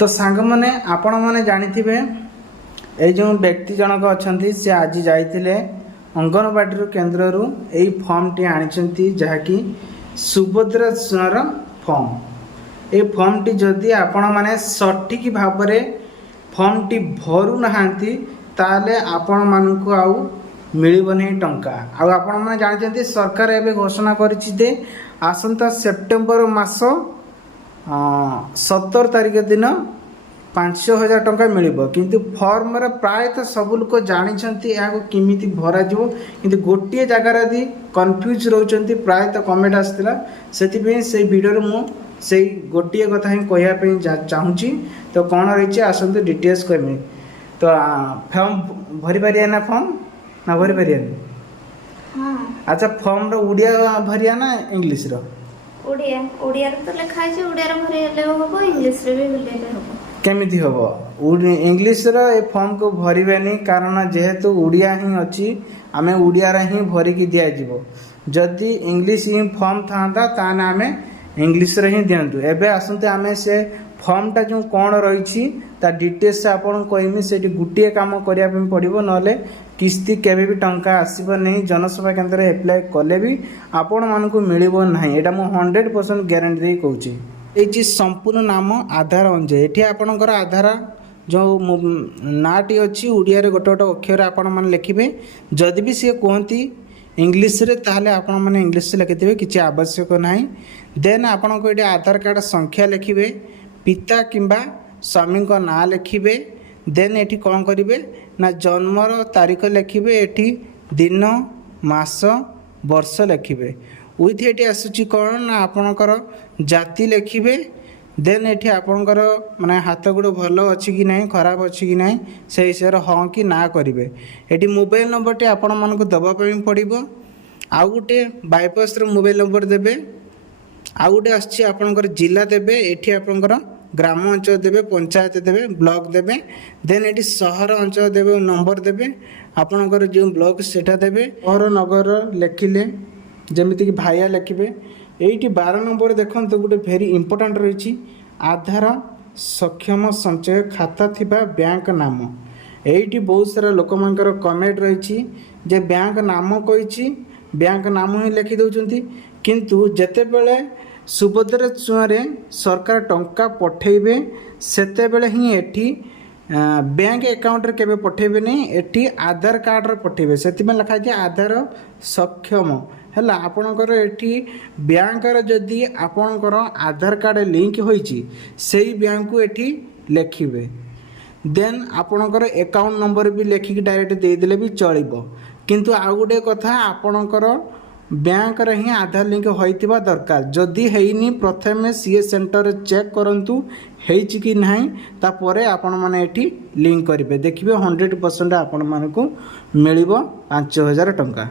तो सांग मैंने आपण मैंने जानिथिबे ए जो व्यक्ति जनक अच्छी से आज जाइए अंगनवाड़ी केन्द्र यही फॉर्म टी आनी जहाँकि सुभद्रा सुनार फॉर्म ये फॉर्म टी जदि आपण मैंने सठिक भाव में फॉर्म टी भरू नहांती ताले आपण मानकु आउ मिलबनी टंका आपण मैंने जानते सरकार एवं घोषणा करिछि आसंता सेप्टेम्बर मास 17 तारिख दिन 5,000 टंका मिलिबो किंतु फॉर्म रे प्रायतः सब लोग जानी किमिति भरा जीवो किंतु गोटे जगार यदि कन्फ्यूज रोचंती प्रायतः कमेंट आसला से वीडियो मु से गोटे कथा ही कहवाई चाहूँगी तो कौन रही आसतु डिटेल्स कहमी तो फॉर्म भरी पारिया ना फॉर्म ना भरी पारिया अच्छा फॉर्म रो उड़िया भरिया ना इंग्लिश रो ओडिया ओडिया रे तो लिखा है ओडिया रे भरिले होबो इंग्लिश रे भी भरिले होबो केमिति हम इंग्लिश ए फॉर्म को भरवानी कारण जेहेतु उड़िया ही अच्छी आम उड़िया ही भरिकी दिज्व जदि इंग्लिश ही फॉर्म था ताने आम इंग्लिश ही दिंतु एबे आसते आम से फॉर्मटा जो कौन रही डिटेल्स आपन कहमी से गोटे काम करने पड़ो ना किस्ती केबे भी टंका आसब नहीं जनसेवा केन्द्र एप्लाय कले भी आपण मानक मिलबो नहीं एटा मु 100% ग्यारंटी दे कहूची ये संपूर्ण नाम आधार अनुजाई ये आपणकर आधार जो नाटी अच्छी उड़िया गोटे गोटे अक्षर आपण मैंने लिखे जदि भी सी कहती इंग्लिश रे ताहले आपण मैंने इंग्लिश लिखिथे किसी आवश्यक ना देन आपण को ये आधार कार्ड संख्या लिखे पिता किंबा स्वामी ना लिखे देन ये कौन करेंगे ना जन्मर तारीख लिखे ये दिन मास वर्ष लिखे विथ ये आसूची कौन ना आपणकर जाति लिखे देन ये आपणकर माने हाथ गोड़ भल अच्छी कि नहीं खराब अच्छी कि नहीं से हिसाब से हाँ कि ना करेंगे ये मोबाइल नंबर टे आपण मानक दवाई पड़ो आउ गोटे बाईपास मोबाइल नंबर देवे आउ गोटे आसकर जिला देवे ये आपणकर ग्राम अंचल देवे पंचायत देवे ब्लॉक देवे देन ये सहर अंचल देवे नंबर देवे आपणकर जो ब्लॉक सेटा देवे सहर नगर लिखिले जमीती कि भाइया लिखे ये 12 नंबर देखो गोटे भेरी इंपोर्टाट रही आधार सक्षम संचय खाता थिबा बैंक नाम ये बहुत सारा लोक मानकर कमेंट रही जे बैंक नाम कही बैंक नाम ही लिखि दौरान किंतु जेते बेले सुभद्रा चुआरे सरकार टंका पठेबे सेते बेले ही एठी बैंक अकाउंट रे केबे पठेबे नहीं एठी आधार कार्ड रे पठेबे सेति में लिखा है आधार सक्षम है आपणकर एठी बैंक जदि आपणकर आधार कार्ड लिंक होईची सेही बैंक को एठी लिखिबे देन आपणकर अकाउंट नंबर भी लिखिक डायरेक्ट दे देले भी चलिबो किंतु आ गोटे कथा आपणकर बैंक रे ही आधार लिंक होइतिबा दरकार जदि हेइनी प्रथमे सीए सेंटर चेक करंतु हेइची कि नहीं तापरे आपण माने एठी लिंक करिवे देखिबे 100% आपण मानकु मिलिबो 5,000 टंका।